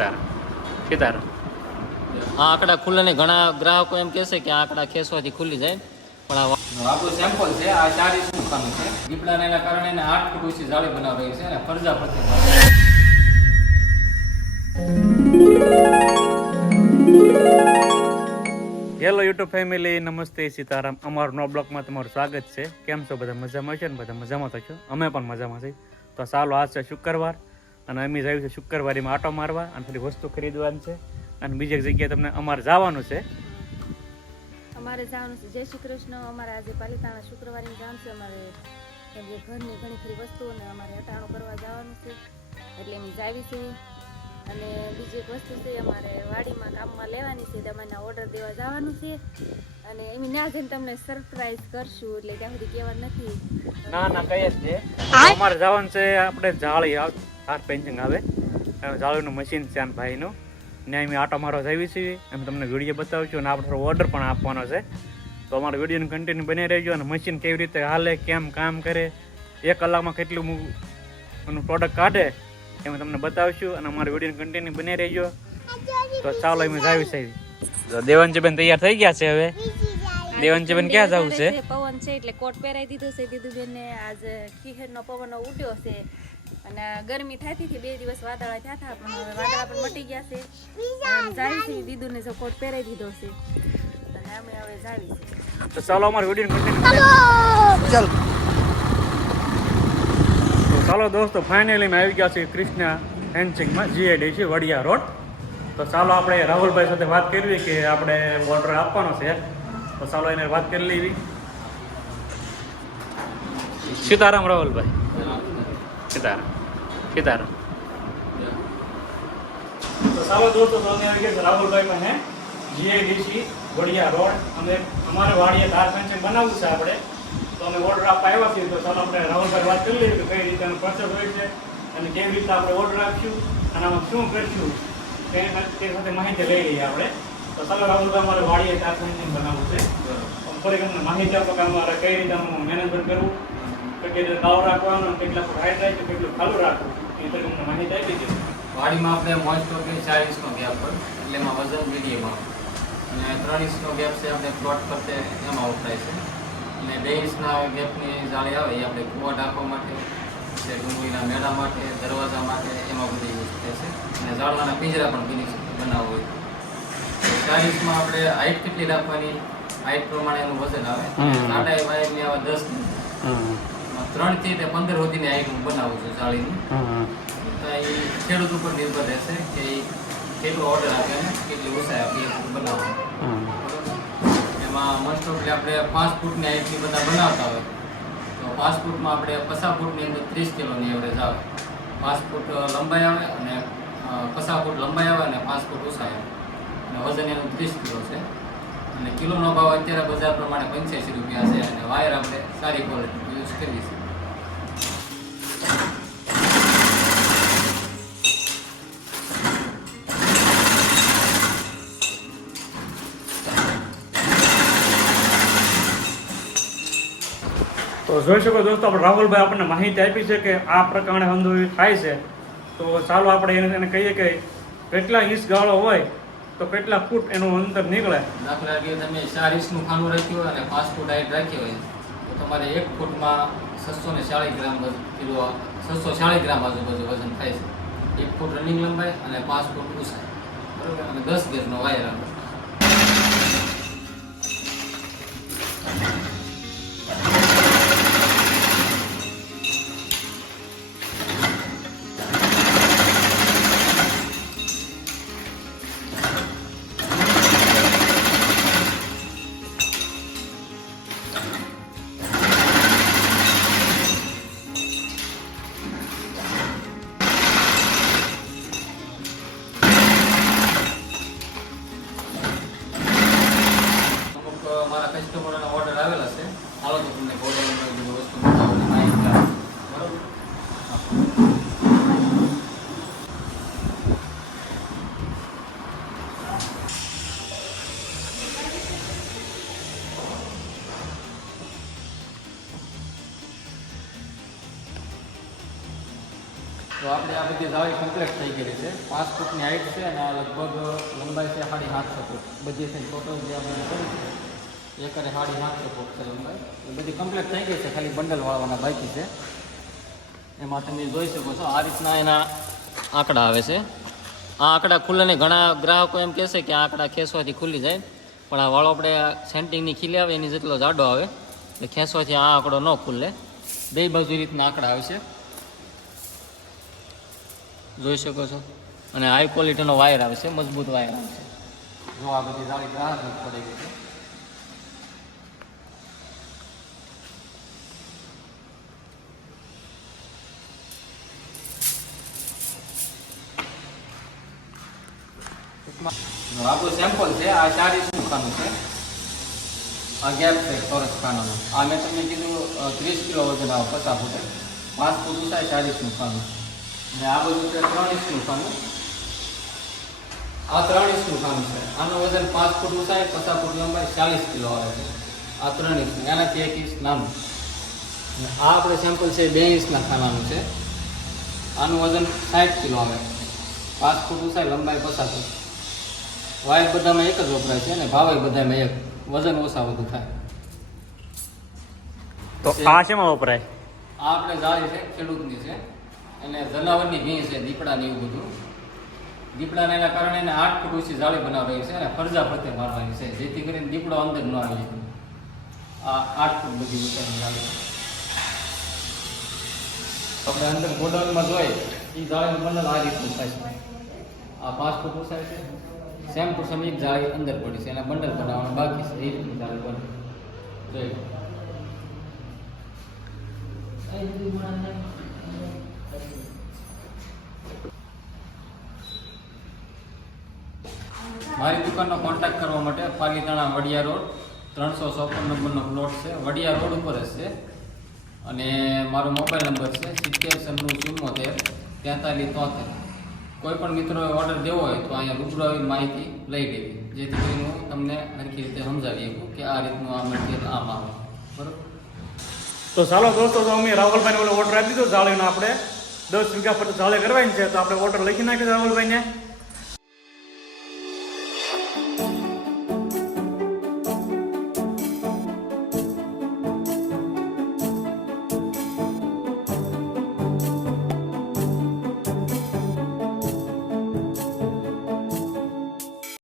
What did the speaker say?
સીતારામ સીતારામ. આ આંકડા ખુલ્લે ને ઘણા ગ્રાહકો એમ કહેશે કે આ આંકડા ખેંચવાથી ખુલી જાય, પણ આપણું સેમ્પલ છે. આ 4 ઇંચનું ખાનું છે. દીપડાના એના કારણે એને 8 ફૂટ ઊંચી જાળી બનાવી છે અને ફરજા પરથી. હેલો યુટ્યુબ ફેમિલી, નમસ્તે, સીતારામ. અમારું નવા બ્લોગમાં તમારું સ્વાગત છે. કેમ છો બધા? મજામાં છે ને? બધા મજામાં થશો. અમે પણ મજામાં છીએ. તો ચાલો, આજ છે શુક્રવાર અને અમે જઈએ છીએ શુક્રવારીમાં આટો મારવા અને થોડી વસ્તુ ખરીદવાની છે અને બીજી એક જગ્યાએ તમને અમારે જવાનું છે. જય શ્રી કૃષ્ણ. અમારે આજે પાલિતાણા શુક્રવારે જવાનું છે. અમારે ઘરની ઘણી ખરી વસ્તુઓને અમારે હટાણું કરવા જવાનું છે, એટલે અમે જાવી છે. અને બીજી એક વસ્તુ છે, અમારે વાડીમાં કામમાં લેવાની છે, તમારે ઓર્ડર દેવા જવાનું છે અને એમ ના જઈને તમને સરપ્રાઈઝ કરશું, એટલે ત્યાં સુધી કહેવાનું નથી. ના કઈ જ છે. અમારે જવાનું છે, આપણે જાળી હાર પેન્ટિંગ આવે જાળીનું મશીન છે આન ભાઈનું, ને અમે આટો મારવા જઈએ છીએ. એમ તમને વિડીયો બતાવીશું અને આપણે ઓર્ડર પણ આપવાનો છે. તો અમારા વિડીયોને કન્ટિન્યુ બની રહેજો અને મશીન કેવી રીતે હાલે, કેમ કામ કરે, 1 કલાકમાં કેટલું એનું પ્રોડક્ટ કાઢે એમ તમને બતાવીશું અને અમારા વિડીયોને કન્ટિન્યુ બની રહેજો. તો ચાલો અમે જાવી છે. દેવાંશીબેન તૈયાર થઈ ગયા છે. હવે દેવાંશીબેન ક્યાં જવું છે? પવન છે એટલે કોટ પહેરાવી દીધો છે દીદુબેન ને. આજ ખીહેરનો પવન ઉડ્યો છે અને ગરમી થતી હતી, 2 દિવસ વાદળા થયા હતા, પણ હવે વાદળા પણ મટી ગયા છે. જાવી છે દીદુને જો કોટ પહેરાવી દીધો છે અને અમે હવે જાવી છે. તો ચાલો અમારા વિડીયો કન્ટિન્યુ ચાલો. તો ચાલો દોસ્તો, ફાઇનલી મેં આવી ગયા છે કૃષ્ણા ફેન્સિંગમાં, GIDC વડિયા રોડ. તો ચાલો આપણે રાહુલભાઈ સાથે વાત કરવી કે આપણે ઓર્ડર આપવાનો છે. તો ચાલો એને વાત કરી લેવી. સીતારામ રાહુલભાઈ. સીતારામ સીતારામ. તો ચાલો દોસ્તો, તો અમે આવી ગયા છે રાહુલભાઈ પાસે, GIDC વડિયા રોડ. અમે અમારે વાડીએ ધાર ફેન્સિંગ બનાવવું છે આપણે, તો અમે ઓર્ડર આપવા આવ્યા છીએ. તો ચાલો આપણે રાહુલભાઈ વાત કરી લઈએ કે કઈ રીતે એનો પ્રોસેસ હોય છે અને કેવી રીતે આપણે ઓર્ડર આપશું અને આમાં શું કરશું તે સાથે માહિતી લઈ લઈએ આપણે. તો ચાલો રાહુલભાઈ, અમારે વાડીએ ધાર ફેન્સિંગ બનાવવું છે. ફરી તમને માહિતી આપો કે અમારે કઈ રીતે મેનેજમેન્ટ કરવું, કેટલી રીતે દાવ રાખવાનો, કેટલા ફૂટ હાઈટ રાખવું, કેટલું ખાલું રાખવું, એ તો તમને માહિતી આપી છે. વાડીમાં આપણે મોસ્ટ ઓફ 4 ઇંચનો ગેપ હોય એટલે એમાં વજન મીડિયમ આવે, અને 3 ઇંચનો ગેપ છે આપણે પ્લોટ કરતે એમાં વપરાય છે, અને 2 ઇંચના ગેપની જાળી આવે એ આપણે કૂવા ઢાંકવા માટે છે, ડુંગળીના મેળા માટે, દરવાજા માટે, એમાં બધી યુઝ થાય છે. અને ઝાડવાના પિંજરા પણ બનાવવું હોય. 4 ઇંચમાં આપણે હાઈટ કેટલી રાખવાની, હાઈટ પ્રમાણે એનું વજન આવે. સાડા વાયરની આવે 10 3 થી 15 સુધીની હાઈટ બનાવું છું જાળીની. તો એ ખેડૂત ઉપર નિર્ભર રહેશે કે એ કેટલો ઓર્ડર આપે અને કેટલી ઊંચાઈ આપે એ બનાવવું. એમાં મોસ્ટ ઓફલી આપણે 5 ફૂટની હાઈટની બધા બનાવતા હોય, તો 5 ફૂટમાં આપણે 50 ફૂટની અંદર 30 કિલોની એવરેજ આવે. 5 ફૂટ લંબાઈ આવે અને 50 ફૂટ લંબાઈ આવે અને 5 ફૂટ ઊંચાઈ આવે, અને વજન એનું 30 કિલો છે. અને કિલોનો ભાવ અત્યારે બજાર પ્રમાણે 85 રૂપિયા છે, અને વાયર આપણે સારી ક્વોલિટી યુઝ કરવી છે. તો જોઈ શકો દોસ્તો, આપણે રાહુલભાઈ આપણને માહિતી આપી છે કે આ પ્રકારે હંધોઈ થાય છે. તો ચાલો આપણે એને કહીએ કે કેટલા ઇંચ ગાળો હોય તો કેટલા ફૂટ એનું અંતર નીકળે. દાખલા તરીકે તમે 4 ઇંચનું ખાનું રાખ્યું હોય અને 5 ફૂટ હાઈટ રાખી હોય તો તમારે 1 ફૂટમાં 640 ગ્રામ કિલો 640 ગ્રામ આજુબાજુ વજન થાય છે. 1 ફૂટ રનિંગ લંબાઈ અને 5 ફૂટ ઊંચાઈ, બરાબર. અને 10 ગેજનો વાયર આવે. મારા કસ્ટમરોના ઓર્ડર આવેલા છે. હાલો તો તમને ઓર્ડર બધું વસ્તુ બતાવવાની માહિતી આપું, બરાબર. તો આપણે આ બધી જાળી કમ્પ્લીટ થઈ ગયેલી છે. 5 ફૂટની હાઈટ છે અને આ લગભગ લંબાઈ છે 7.5 ફૂટ. બધી થઈને ટોટલ જે આપણે કરી છે એકરે 7.5 ફૂટ છે લંબાઈ. એ બધી કમ્પ્લીટ થઈ ગઈ છે, ખાલી બંડલ વાળવાના બાકી છે. એમાં તમે જોઈ શકો છો આ રીતના એના આંકડા આવે છે. આ આંકડા ખુલ્લે નહીં. ઘણા ગ્રાહકો એમ કહેશે કે આ આંકડા ખેંચવાથી ખુલ્લી જાય, પણ આ વાળો આપણે સેન્ટિંગની ખીલી આવે એની જેટલો જાડો આવે એટલે ખેંચવાથી આ આંકડો ન ખુલ્લે. બે બાજુ રીતના આંકડા આવે છે, જોઈ શકો છો. અને હાઈ ક્વોલિટીનો વાયર આવે છે, મજબૂત વાયર આવે છે. જો આ બધી જાળી ગ્રાહકની પડી ગઈ છે. આપણું સેમ્પલ છે. આ 4 ઇંચનું ખાનું છે. આ ગેપ છે ચોરસ ખાનાનો. આ મેં તમને કીધું 30 કિલો વજન આવે 50 ફૂટે. 5 ફૂટ ઊંચાઈ 4 ઇંચનું ખાનું. અને આ બધું છે 3 ઇંચનું ખાનું. આ 3 ઇંચનું ખાનું છે. આનું વજન 5 ફૂટ ઊંચાઈ 50 ફૂટ લંબાઈ 40 કિલો આવે છે. આ 3 ઇંચનું, એનાથી 1 ઇંચ નાનું. અને આ આપણે સેમ્પલ છે 2 ઇંચના ખાનાનું છે. આનું વજન 60 કિલો આવે. 5 ફૂટ ઊંચાઈ લંબાઈ 50 ફૂટ. વાયર બધામાં એક જ વપરાય છે અને ભાવે બધામાં એક. વજન ઓછા વધુ થાય. તો આ શેમાં વપરાય? આ આપણે જાળી છે ખેડૂતની છે, અને જનાવરની ભીં છે, દીપડાને એવું બધું. દીપડાને એના કારણે એને 8 ફૂટ ઊંચી જાળી બનાવવાની છે અને ફરજા ફરતે મારવાની છે, જેથી કરીને દીપડો અંદર ન આવી જાય. આ 8 ફૂટ બધી ઊંચાઈની જાળી. આપણે અંદર ગોડાઉનમાં જોઈએ એ જાળીનું બંડલ આ રીતનું થાય છે. આ 5 ફૂટ ઊંચાઈ છે. સેમ ટુ સેમ એક જાળી અંદર પડી છે, એના બંડલ બનાવવાનું બાકી છે. એ રીતની જાળી બને. જોઈ મારી દુકાનનો કોન્ટેક્ટ કરવા માટે પાલીતાણા વડિયા રોડ 354 નંબરનો પ્લોટ છે. વડિયા રોડ ઉપર જ છે. અને મારો મોબાઈલ નંબર છે 70 કોઈ પણ મિત્રોએ ઓર્ડર દેવો હોય તો અહીંયા રૂબરૂ આવી માહિતી લઈ લેવી, જેથી કરીને હું તમને સરખી રીતે સમજાવી શકું કે આ રીતનું આ મટીરિયલ આમ આવે. બરાબર? તો ચાલો દોસ્તો, તો અમે રાહુલભાઈને ઓલો ઓર્ડર આપી દીધો જાળીનો. આપણે 10 વીઘા પર જાળી કરવાની છે, તો આપણે ઓર્ડર લખી નાખ્યો રાહુલભાઈને.